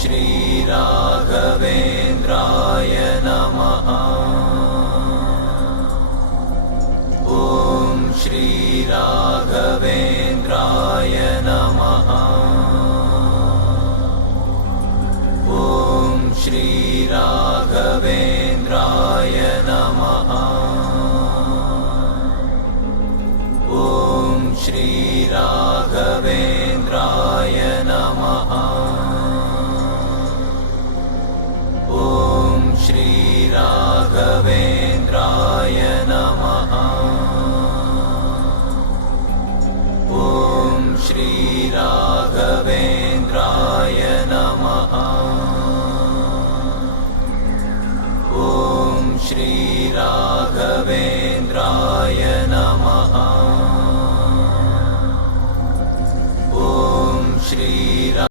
श्रीराघवेन्द्राय नमः। ॐ श्रीराघवेन्द्राय नमः। ॐ श्रीराघवेन्द्राय नमः। ॐ श्रीराघवेन्द्राय नमः। ॐ श्रीराघवेन्द्राय नमः। ॐ श्रीराघवेन्द्राय नमः। ॐ श्रीराघवेन्द्राय